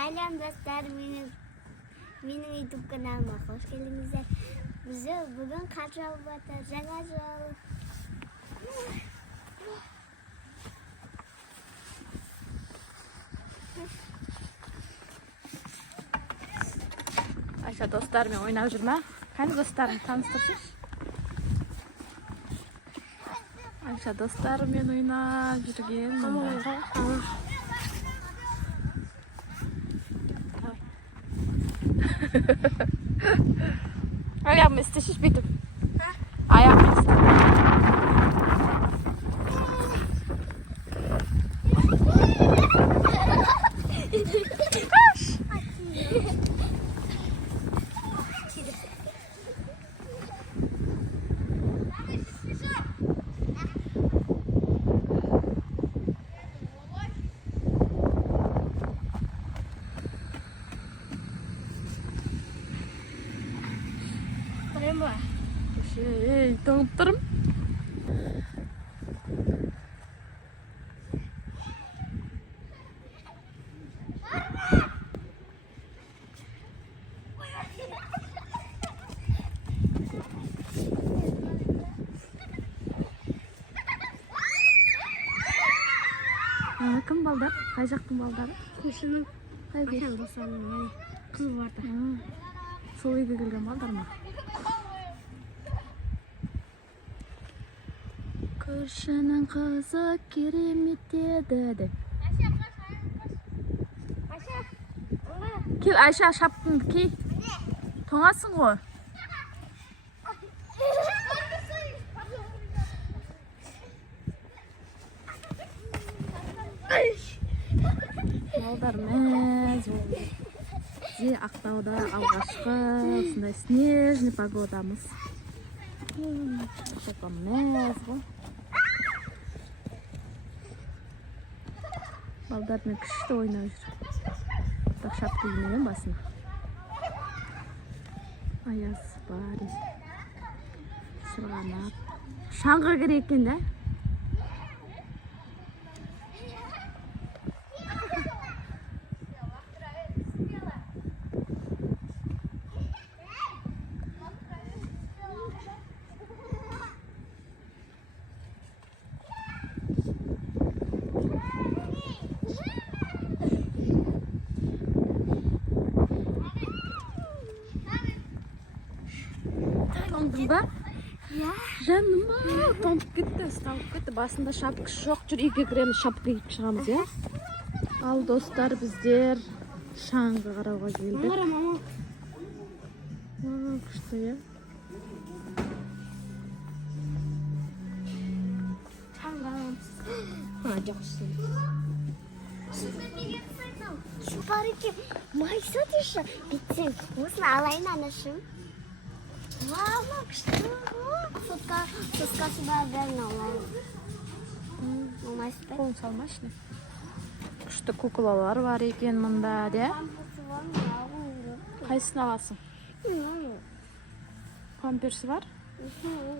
Selam dostlar, benim YouTube kanalıma hoş geldiniz. Bize bugün Kartalbat'a жаңа жыл. Ayşe dostlarımla oynab жүрмө. Qani dostlarım tanıştırсыз? Ayşe dostlarımla oynab жүрген. Ayağımı isteşiş bitip. Ayağımı isteşiş. Ey, to'ngib turim. Kim balдар? Qay jaqtın baldары? Kuşunun Qay kız vardı. Сол үйге келген балдар ма? Көршінің қызы керемет еді деп. Кел, Айша, шапкыңды ки. Тоңасың ғой. Балдар мәз болды. Зе Ақтауда алғашқы осындай снежный погодамыз. Шапам мәз ғой. Балдармен күшті ойнап жүр. Так шапка кимеген басына. Аяз бар. Сырғанап. Шаңғы керек екен да. Тоңдың ба? Ya. Жаным, тоңып кетті, ұсталып кетті. Басында шапкасы жоқ, жүр үйге кіреміз, шапка киіп шығамыз, я? Ал достар, біздер шаңғы қарауға келдік. Мама. Күшті, я? Жақсы. Şu бар екен, майса деші. Бітсең, осыны алайын анашым. Мама, күшті. Соскасы бар бәрін алайын. Олмайсы бәр. Қолын салмашы. Күшті куклалар бар екен мұнда, де? Қайсысын аласың? Памперсі бар?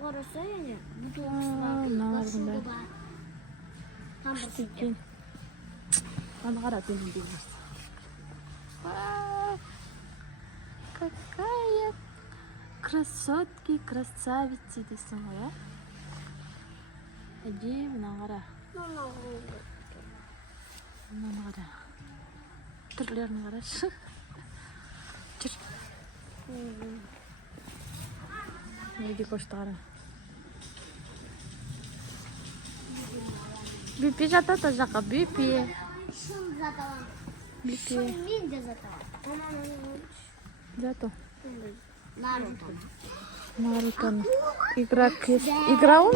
Қараса, яне. Мыналарында. Күшті екен. Аны қара денім дейміз. Какая красотки, красавицы дейсің ғой, а? Әде, мына қара. Мына қара. Түрлерін қарашы. Жүр. Неге көшті қара. Бипи жатады жаққа, бипи. Şunu zaten. Бипи. Şunu de zaten. Зато. Наруто. Наруто. Игра квест. Игра он?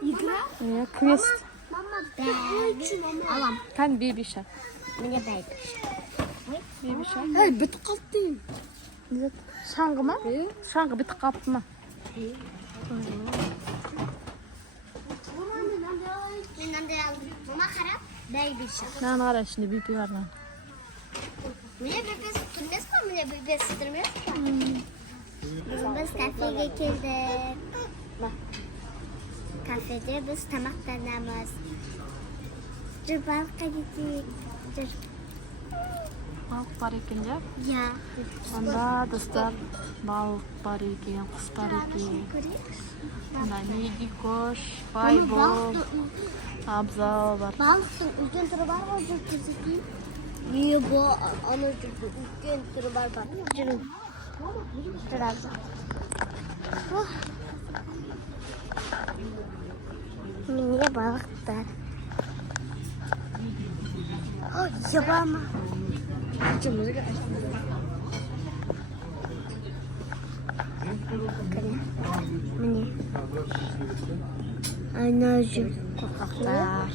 Игра? Квест. Мама, бәйбіш. Алам. Қан бейбиша. Міне бәйбіш. Бейбиша. Эй, бітіп қалды. Шаңғы ма? Шаңғы бітіп қалыпты ма? Мен андай алдым. Мама қарап, бәйбіш. Наны қара, ішінде бейбі бар ма? Міне бейбіс тұрмес па? Міне бейбіс тұрмес па? Biz kafeye geldik. Kafede biz tamaqlanamiz. Dur balıqqa gittik. Dur. Balık var ekan ya. Ya. Anda dostlar balık var ekan, құс бар ekan. Мына Медикош, Байбол, Абзал бар. Балықтың үлкен түрі бар ғой, бұл көрсетейін. Не бұл, ана үлкен түрі бар. Жүрің. Тұр Абзал. Міне балықтар. Ой, ябама. Міне. Ана жүр.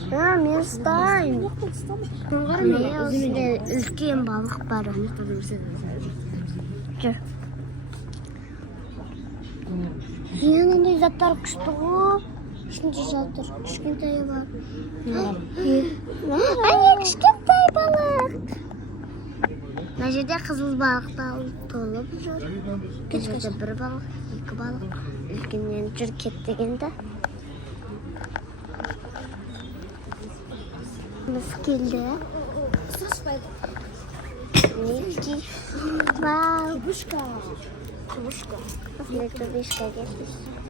Мен ұстаймын. Міне осындай үлкен балық бар. Жүр. Андай заттар күшті ғой. Ішінде жатыр. Кішкентай бар. Ане кішкентай балық. Мына жерде қызыл балықтар толып жүр. Бұл жерде бір балық, екі балық. Үлкеннен жүр кеттегенде. Біз келді. Микки. Вау. Кубышка. Кубышка. Кубышка келді.